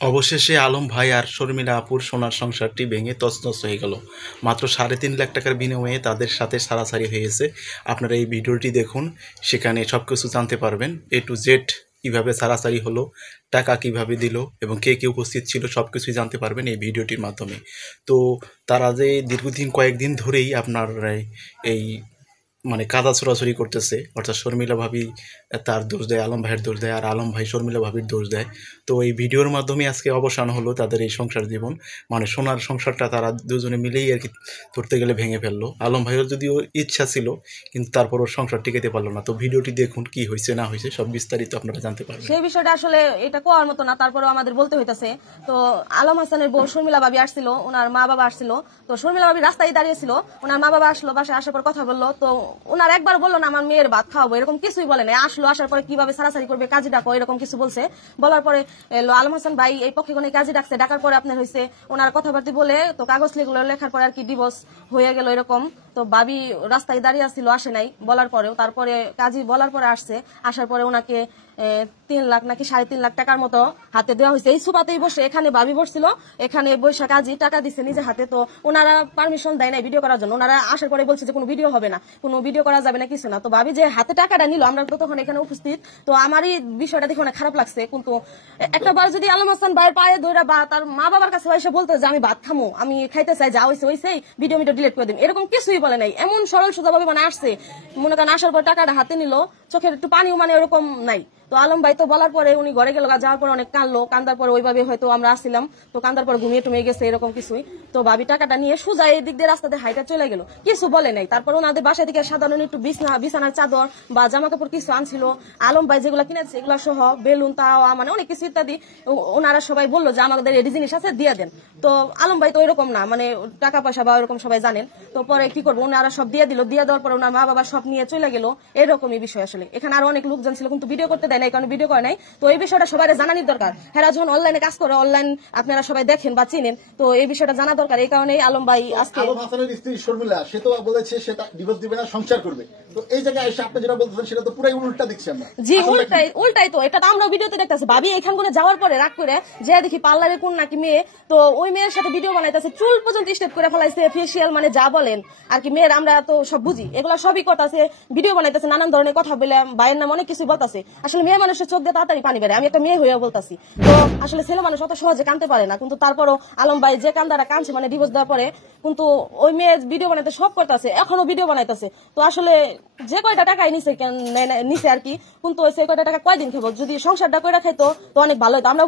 অবশেষে আলম ভাই আর শর্মিলা আপুর সোনার সংসারটি ভেঙে তছনছ হয়ে গেল। মাত্র 3.5 লাখ টাকার বিনিময়ে তাদের সাথে ছাড়াছাড়ি হয়েছে। আপনারা এই ভিডিওটি দেখুন, সেখানে সব কিছু জানতে পারবেন। A to Z কীভাবে ছাড়াছাড়ি হলো, টাকা কিভাবে দিল এবং কে কে উপস্থিত ছিল সব কিছুই জানতে পারবেন এই ভিডিওটির মাধ্যমে। তো তারা যে দীর্ঘদিন কয়েকদিন ধরেই আপনার এই মানে কাদা ছোড়াছুড়ি করতেছে, অর্থাৎ শর্মিলা ভাবি তার দোষ দেয়, আলম ভাইয়ের দোষ দেয়, আর আলম ভাই শর্মিলা ভাবির দোষ দেয়। তো এই ভিডিওর মাধ্যমে আজকে অবসান হলো তাদের এই সংসার জীবন, মানে সোনার সংসারটা তারা দুজনে মিলেই আর কি ধরতে গেলে ভেঙে ফেললো। আলম ভাইয়ের যদিও ইচ্ছা ছিল, কিন্তু তারপর ওর সংসার টিকাতে পারলো না। তো ভিডিওটি দেখুন, কি হয়েছে না হয়েছে সব বিস্তারিত আপনারা জানতে পারবেন। সেই বিষয়টা আসলে এটা কোয়ার মতো না, তারপরেও আমাদের বলতে হইতাছে। তো আলম হাসানের বউ শর্মিলা ভাবি আসছিল, ওনার মা বাবা আসছিল। তো শর্মিলা ভাবি রাস্তায় দাঁড়িয়েছিল, ওনার মা বাবা আসলো, বাসায় আসার পর কথা বললো। তো ওনার একবার বললো না আমার মেয়ের ভাত খাওয়াবো, এরকম কিছুই বলে না। আসলো, আসার পরে কিভাবে সারাসারি করবে, কাজী ডাকো, এরকম কিছু বলছে। বলার পরে আলম হাসান ভাই এই পক্ষে কোনো কাজী ডাকছে, ডাকার পরে আপনার হয়েছে ওনার কথাবার্তা বলে তো কাগজ লেখার পরে আর কি ডিভোর্স হয়ে গেল এরকম। তো ভাবি রাস্তায় দাঁড়িয়ে আসছিল, আসে নাই বলার পরেও। তারপরে কাজী বলার পরে আসছে, আসার পরে ওনাকে 3 লাখ নাকি 3.5 লাখ টাকার মতো হাতে দেওয়া হয়েছে। এই সুপাতেই বসে, এখানে ভাবি বসছিল, এখানে বৈশাখ কাজী টাকা দিচ্ছে নিজে হাতে। তো ওনারা পারমিশন দেয় নাই ভিডিও করার জন্য। ওনারা আসার পরে বলছে যে কোনো ভিডিও হবে না, কোনো ভিডিও করা যাবে না, কিছু না। তো ভাবি যে হাতে টাকাটা নিল, আমরা তো তখন এখানে উপস্থিত। তো আমারই বিষয়টা দেখে অনেক খারাপ লাগছে। কিন্তু একটা বার যদি আলম হাসান ভাইয়ের পায়ে ধরে বা তার মা বাবার কাছে এসে বলতো যে আমি ভাত খামো, আমি খাইতে চাই, যা হয়েছে হয়েছেই, ভিডিও ডিলিট করে দিন, এরকম কিছুই বলে নাই। এমন সরল সোজা ভাবে মানে আসছে, মনে করেন আসার পর টাকাটা হাতে নিল, চোখের একটু পানিও মানে ওরকম নাই। তো আলম ভাই তো বলার পরে উনি ঘরে গেল, যাওয়ার পর অনেক কানলো। কান্দার পরে ওইভাবে হয়তো আমরা আসছিলাম, তো কান্দার পর ঘুমিয়ে টুমিয়ে গেছে, এরকম কিছুই। তো ভাবি টাকাটা নিয়ে সোজা এই দিক দিয়ে রাস্তাতে হাইটা চলে গেল, কিছু বলে নাই। তারপর ওনাদের বাসা থেকে সাধারণ একটু বিছানার চাদর বা জামা কাপড় কিছু আনছিল আলম ভাই, যেগুলো কিনেছে এগুলো সহ, বেলুন, তাওয়া, মানে অনেক কিছু ইত্যাদি। ওনারা সবাই বললো যে আমাদের এই জিনিস আছে দিয়ে দেন। তো আলম ভাই তো ওইরকম না, মানে টাকা পয়সা বা ওরকম সবাই জানেন। তো পরে কি করবো, ওনারা সব দিয়ে দিল, দিয়ে দেওয়ার পরে ওনার মা বাবা সব নিয়ে চলে গেল, এরকমই বিষয় আসলে। এখানে আরো অনেক লোকজন ছিল, কিন্তু ভিডিও করতে দেয় নাই, কারণ ভিডিও করে নাই। তো এই বিষয়টা সবাই জানানির দরকার। হেরা যখন অনলাইনে কাজ করে, অনলাইন আপনারা সবাই দেখেন বা চিনেন, তো এই বিষয়টা জানা দরকার। এই কারণেই আলম ভাই আজকে আলম হাসানের স্ত্রী শর্মিলা, সে তো বলেছে সে ডিভোর্স দিবে না, সংসার করবে। তো এই জায়গায় এসে আপনি যেটা বলতেছেন সেটা তো পুরাই উল্টা দেখছি আমরা। জি, উল্টাই তো, এটা তো আমরা ভিডিওতে দেখতেছি। ভাবি এখানগুলো যাওয়ার পরে রাগ করে যে দেখি পার্লারে কোন নাকি মেয়ে, তো ওই মেয়ের সাথে ভিডিও বানাইতেছে, চুল পর্যন্ত স্টেপ করে ফেলাইছে, ফেসিয়াল, মানে যা বলেন আর কি। মেয়ের আমরা তো সব বুঝি, এগুলো সবই করতেছে, ভিডিও বানাইতেছে, নানান ধরনের কথা বলে, ভাইয়ের নাম অনেক কিছু বলতেছে। আসলে মেয়ে মানুষের চোখ দিয়ে তাড়াতাড়ি পানি বেড়ে, আমি একটা মেয়ে হয়ে বলতেছি। তো আসলে ছেলে মানুষ অত সহজে কানতে পারে না, কিন্তু তারপরও আলম ভাই যে কান্দারা কানছে, মানে ডিভোর্স দেওয়ার পরে, কিন্তু ওই মেয়ে ভিডিও বানাইতে সব করতেছে, এখনো ভিডিও বানাইতেছে। তো আসলে যে কয়টা টাকাই নিছে আর কি, কিন্তু সেই কয়টা টাকা কয়দিন খাবো, যদি সংসারটা করে খাইতো তো অনেক ভালো হতো। আমরা